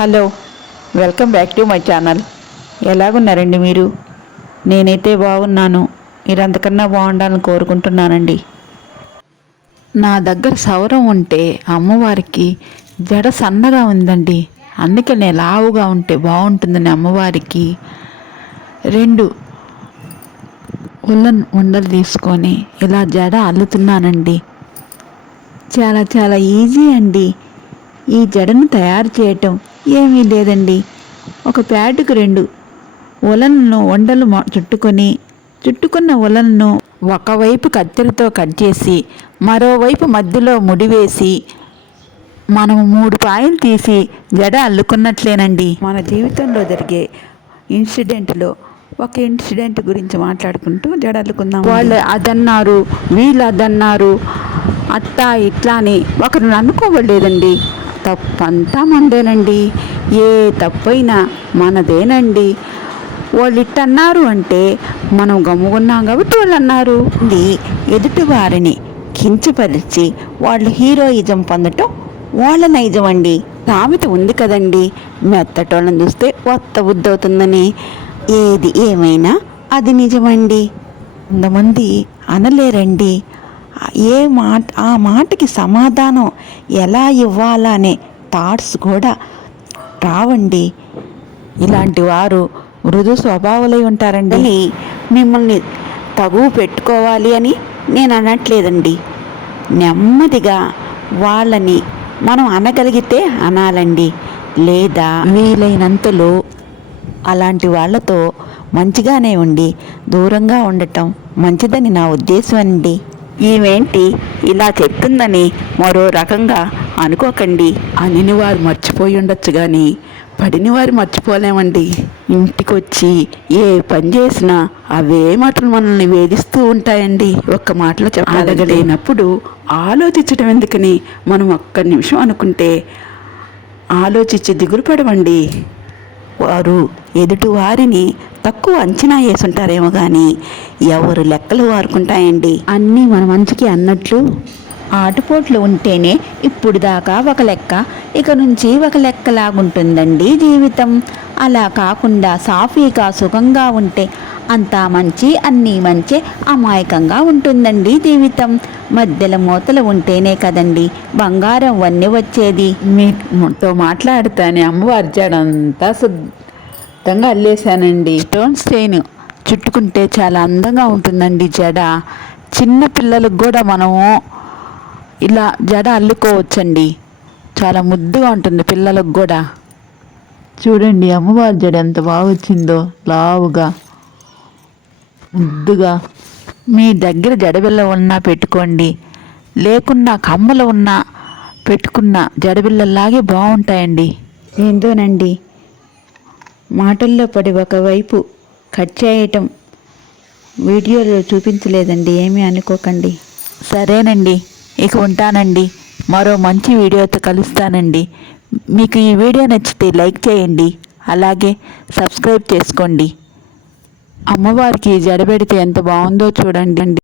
Hello welcome back to my channel. ఎలాగున్నారండి మీరు? నేనైతే బాగున్నాను. మీరు అంతకన్నా బాగుండాలని కోరుకుంటున్నానండి. నా దగ్గర సౌరం ఉంటే అమ్మవారికి జడ సన్నగా ఉందండి. అందుకే నేను లావుగా ఉంటే బాగుంటుందని అమ్మవారికి రెండు ఉల్లన్ ఉండలు తీసుకొని ఇలా జడ అల్లుతున్నానండి. చాలా చాలా ఈజీ అండి. ఈ జడను తయారు చేయటం ఏమీ లేదండి. ఒక ప్యాటుకు రెండు ఉలలను వండలు చుట్టుకొని చుట్టుకున్న ఉలలను ఒకవైపు కత్తెరతో కట్ చేసి మరోవైపు మధ్యలో ముడివేసి మనము మూడు పాయలు తీసి జడ అల్లుకున్నట్లేనండి. మన జీవితంలో జరిగే ఇన్సిడెంట్లో ఒక ఇన్సిడెంట్ గురించి మాట్లాడుకుంటూ జడ అల్లుకుందాం వాళ్ళు అదన్నారు వీళ్ళు అదన్నారు అట్లా ఇట్లా అని ఒకరు అనుకోవలేదండి తప్పంతా మనదేనండి ఏ తప్పైనా మనదేనండి. వాళ్ళు ఇట్టన్నారు అంటే మనం గమ్ముకున్నాం కాబట్టి వాళ్ళు అన్నారు ఇది ఎదుటి వారిని కించపరిచి వాళ్ళు హీరోయిజం పొందటం వాళ్ళ నైజం అండి సామెత ఉంది కదండి. మెత్తటోళ్ళని చూస్తే కొత్త బుద్ధి అవుతుందని ఏది ఏమైనా అది నిజమండి. కొంతమంది అనలేరండి. ఏ మాట ఆ మాటకి సమాధానం ఎలా ఇవ్వాలనే థాట్స్ కూడా రావండి. ఇలాంటి వారు మృదు స్వభావులై ఉంటారండి. మిమ్మల్ని తగు పెట్టుకోవాలి అని నేను అనట్లేదండి. నెమ్మదిగా వాళ్ళని మనం అనగలిగితే అనాలండి. లేదా వీలైనంతలో అలాంటి వాళ్ళతో మంచిగానే ఉండి దూరంగా ఉండటం మంచిదని నా ఉద్దేశం అండి. ఈమెంటి ఇలా చెప్తుందని మరో రకంగా అనుకోకండి. అనిని వారు మర్చిపోయి ఉండొచ్చు కానీ పడిని వారు మర్చిపోలేమండి. ఇంటికొచ్చి ఏ పని చేసినా అవే మాటలు మనల్ని వేధిస్తూ ఉంటాయండి. ఒక్క మాటలో చెప్పగలిగినప్పుడు ఆలోచించడం ఎందుకని మనం ఒక్క నిమిషం అనుకుంటే ఆలోచించి దిగులు పడవండి వారు ఎదుటి వారిని తక్కువ అంచనా వేసుంటారేమో కానీ ఎవరు లెక్కలు వారుకుంటాయండి. అన్నీ మన మంచికి అన్నట్లు ఆటుపోట్లు ఉంటేనే ఇప్పుడు దాకా ఒక లెక్క ఇక నుంచి ఒక లెక్కలాగుంటుందండి జీవితం. అలా కాకుండా సాఫీగా సుఖంగా ఉంటే అంతా మంచి అన్నీ మంచి అమాయకంగా ఉంటుందండి జీవితం. మధ్యలో మూతలు ఉంటేనే కదండి బంగారం వన్నీ వచ్చేది. మీతో మాట్లాడుతానే అమ్మవారి జడంతా శుద్ధంగా అల్లేశానండి. స్టోన్ స్టెయిన్ చుట్టుకుంటే చాలా అందంగా ఉంటుందండి జడ. చిన్న పిల్లలకు కూడా మనము ఇలా జడ అల్లుకోవచ్చండి. చాలా ముద్దుగా ఉంటుంది పిల్లలకు కూడా. చూడండి అమ్మవారి జడ ఎంత బాగా వచ్చిందో లావుగా ముద్దుగా. మీ దగ్గర జడబిల్ల ఉన్నా పెట్టుకోండి. లేకున్నా కమ్మలు ఉన్నా పెట్టుకున్న జడబిల్లలాగే బాగుంటాయండి. ఏంటోనండి? మాటల్లో పడి ఒకవైపు కట్ చేయటం వీడియోలో చూపించలేదండి ఏమీ అనుకోకండి. సరేనండి ఇక ఉంటానండి. మరో మంచి వీడియోతో కలుస్తానండి. మీకు ఈ వీడియో నచ్చితే లైక్ చేయండి అలాగే సబ్స్క్రైబ్ చేసుకోండి. అమ్మవారికి జడబెడితే ఎంత బాగుందో చూడండి.